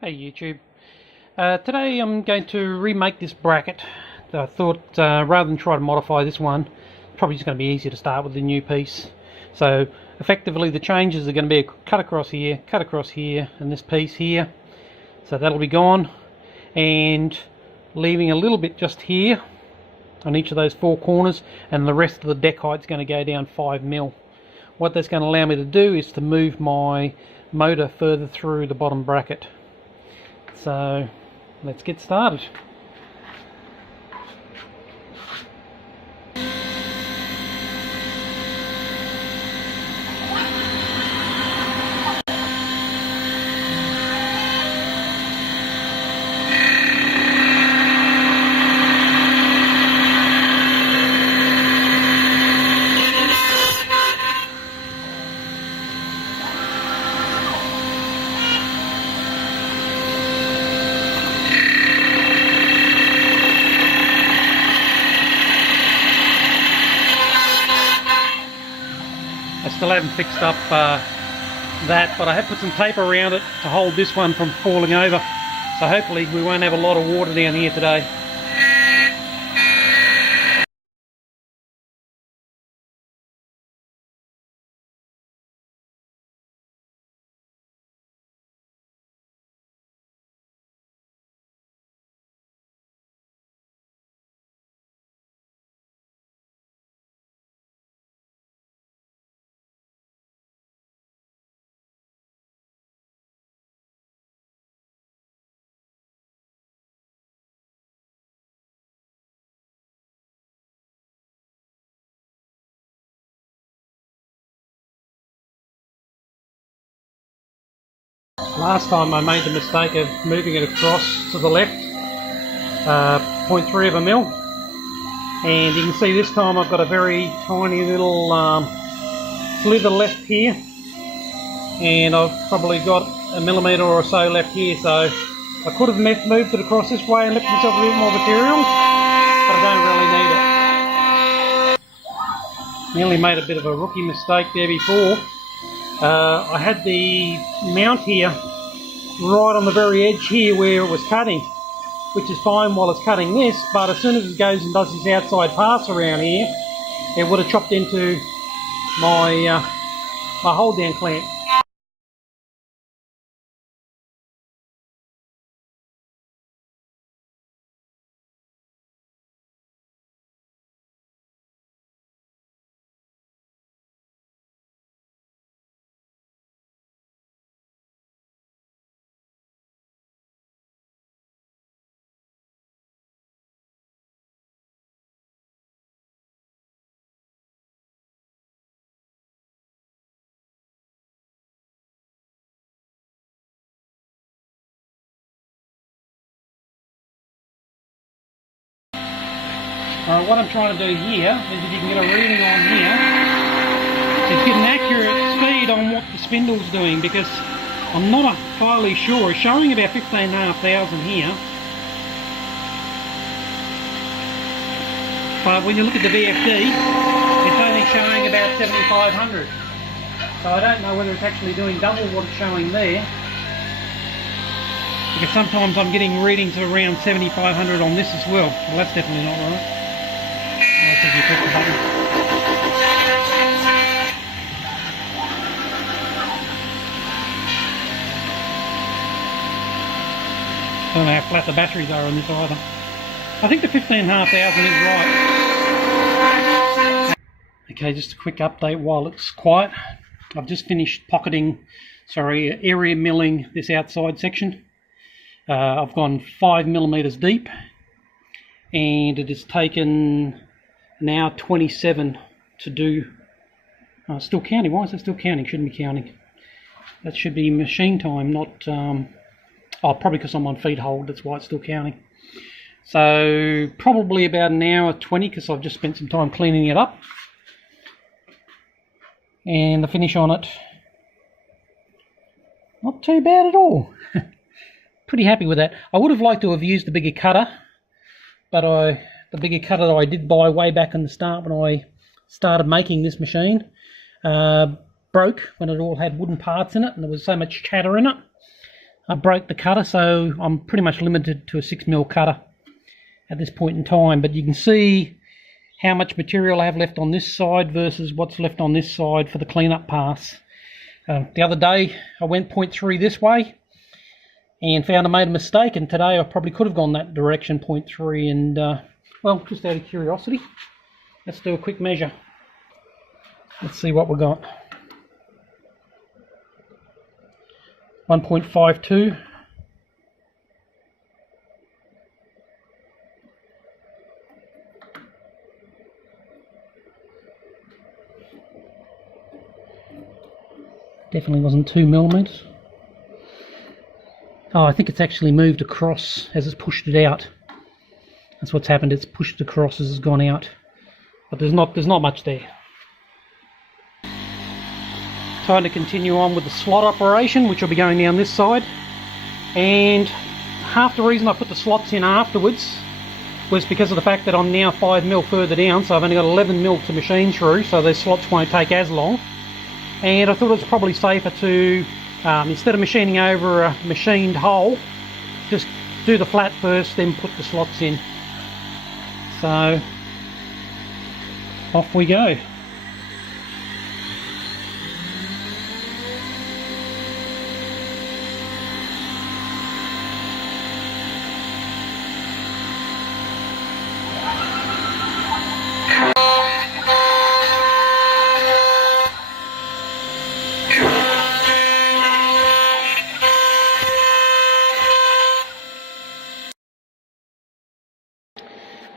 Hey YouTube. Today I'm going to remake this bracket. I thought rather than try to modify this one, probably just going to be easier to start with the new piece. So effectively the changes are going to be a cut across here, and this piece here. So that'll be gone, and leaving a little bit just here on each of those four corners, and the rest of the deck height's going to go down 5mm. What that's going to allow me to do is to move my motor further through the bottom bracket. So let's get started. I still haven't fixed up that, but I have put some tape around it to hold this one from falling over. So hopefully we won't have a lot of water down here today. Last time I made the mistake of moving it across to the left, 0.3 of a mil, and you can see this time I've got a very tiny little slither left here, and I've probably got a millimetre or so left here, so I could have moved it across this way and left myself a bit more material, but I don't really need it. Nearly made a bit of a rookie mistake there before. I had the mount here right on the very edge here where it was cutting, which is fine while it's cutting this, but as soon as it goes and does this outside pass around here, it would have chopped into my my hold down clamp. What I'm trying to do here is, if you can get a reading on here, is get an accurate speed on what the spindle's doing, because I'm not entirely sure. It's showing about 15,500 here, but when you look at the VFD, it's only showing about 7,500. So I don't know whether it's actually doing double what it's showing there, because sometimes I'm getting readings of around 7,500 on this as well. Well, that's definitely not right. I think you press the button. I don't know how flat the batteries are on this either. I think the 15,500 is right. Okay, just a quick update while it's quiet. I've just finished area milling this outside section. I've gone 5mm deep, and it has taken an hour 27 to do. Still counting. Why is it still counting? Shouldn't be counting. That should be machine time, not probably because I'm on feed hold, that's why it's still counting. So probably about an hour 20, because I've just spent some time cleaning it up. And the finish on it, not too bad at all. Pretty happy with that. I would have liked to have used the bigger cutter, but the bigger cutter that I did buy way back in the start when I started making this machine broke when it all had wooden parts in it, and there was so much chatter in it. I broke the cutter, so I'm pretty much limited to a 6mm cutter at this point in time. But you can see how much material I have left on this side versus what's left on this side for the cleanup pass. The other day I went 0.3 this way and found I made a mistake, and today I probably could have gone that direction, 0.3, and well, just out of curiosity, let's do a quick measure. Let's see what we got. 1.52. Definitely wasn't 2mm. Oh, I think it's actually moved across as it's pushed it out. That's what's happened. It's pushed across as it's gone out. But there's not much there. Time to continue on with the slot operation, which will be going down this side. And half the reason I put the slots in afterwards was because of the fact that I'm now 5mm further down, so I've only got 11mm to machine through, so those slots won't take as long. And I thought it was probably safer to, instead of machining over a machined hole, just do the flat first, then put the slots in. So off we go.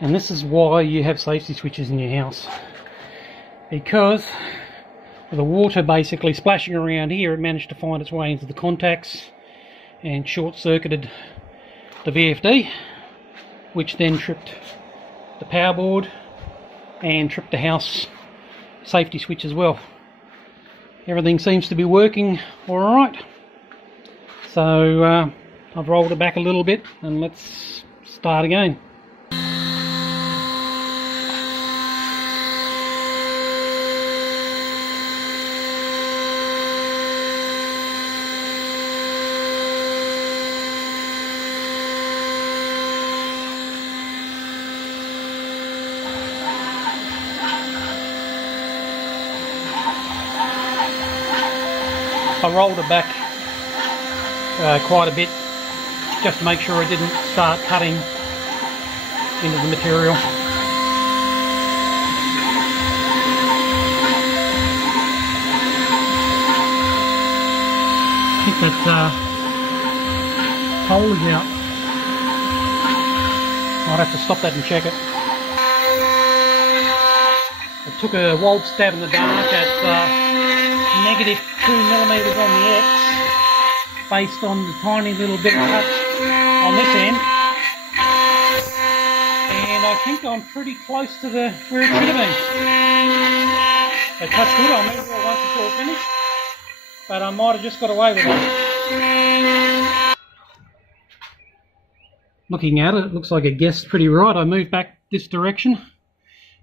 And this is why you have safety switches in your house, because with the water basically splashing around here, it managed to find its way into the contacts and short-circuited the VFD, which then tripped the power board and tripped the house safety switch as well. Everything seems to be working alright, so I've rolled it back a little bit and let's start again. I rolled it back quite a bit just to make sure it didn't start cutting into the material. I think that hole is out. Might have to stop that and check it. I took a wild stab in the dark at negative 2mm on the X, based on the tiny little bit of touch on this end, and I think I'm pretty close to where it should have been. So touch wood, I'll measure it once it's all finished, but I might have just got away with it. Looking at it, it looks like I guessed pretty right. I moved back this direction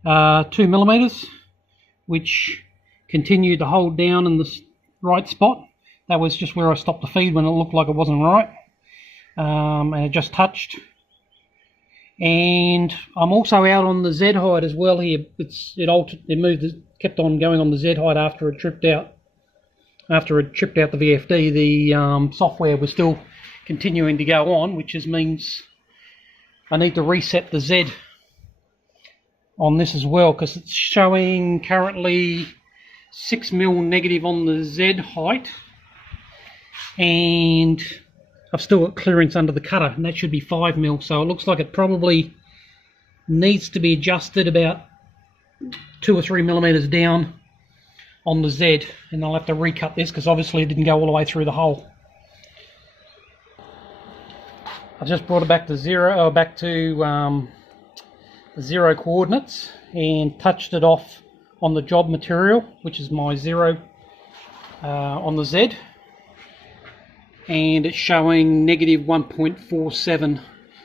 2mm, which continued to hold down in the right spot. That was just where I stopped the feed when it looked like it wasn't right, and it just touched. And I'm also out on the Z height as well here. It kept on going on the Z height after it tripped out. After it tripped out the VFD, the software was still continuing to go on, which means I need to reset the Z on this as well, because it's showing currently 6mm negative on the Z height, and I've still got clearance under the cutter, and that should be 5mm, so it looks like it probably needs to be adjusted about 2 or 3mm down on the Z, and I'll have to recut this because obviously it didn't go all the way through the hole. I just brought it back to zero coordinates and touched it off on the job material, which is my 0 on the Z, and it's showing negative 1.47.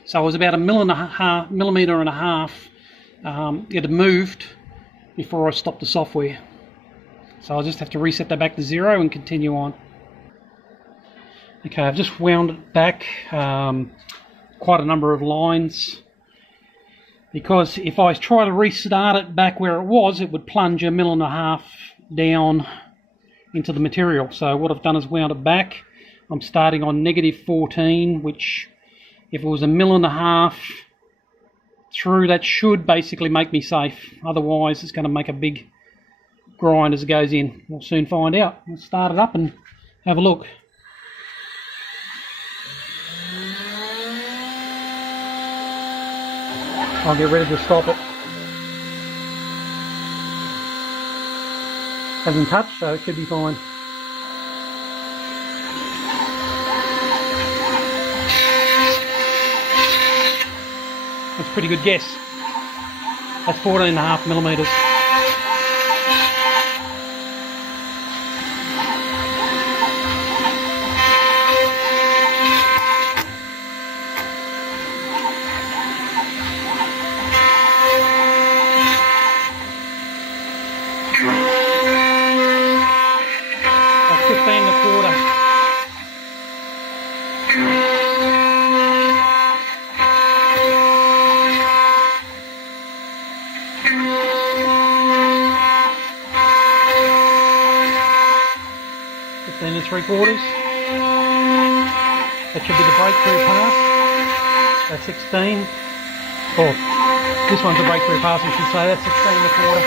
So it was about a millimetre and a half. It had moved before I stopped the software. So I'll just have to reset that back to 0 and continue on. Okay, I've just wound it back quite a number of lines, because if I try to restart it back where it was, it would plunge 1.5 mil down into the material. So what I've done is wound it back. I'm starting on -14, which if it was 1.5 mil through, that should basically make me safe. Otherwise it's going to make a big grind as it goes in. We'll soon find out. Let's start it up and have a look. I'll get ready to stop it. Hasn't touched, so it should be fine. That's a pretty good guess. That's 14.5 millimeters. That's 15.25. Then 3/4. That should be the breakthrough pass. That's 16. Oh, this one's a breakthrough pass, I should say. That's 16.25.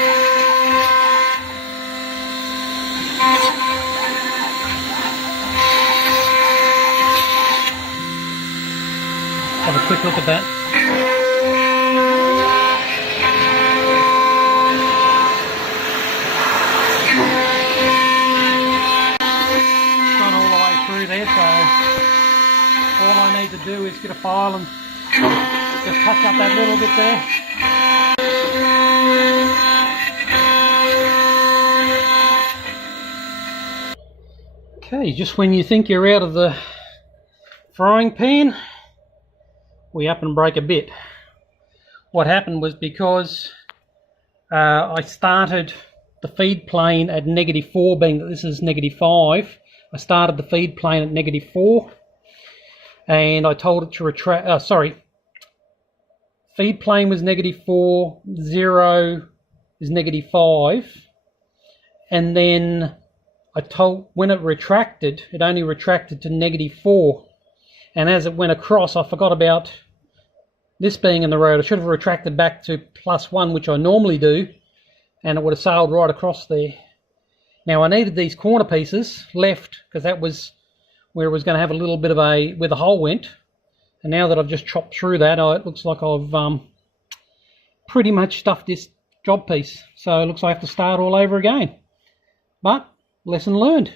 Have a quick look at that. There, so all I need to do is get a file and just touch up that little bit there. Okay, just when you think you're out of the frying pan, we up and break a bit. What happened was, because I started the feed plane at -4, being that this is -5, I started the feed plane at -4, and I told it to retract. Feed plane was -4, 0 is -5, and then I told, when it retracted, it only retracted to -4, and as it went across, I forgot about this being in the road. I should have retracted back to +1, which I normally do, and it would have sailed right across there. Now I needed these corner pieces left, because that was where it was going to have a little bit of where the hole went. And now that I've just chopped through that, it looks like I've pretty much stuffed this job piece. So it looks like I have to start all over again. But lesson learned.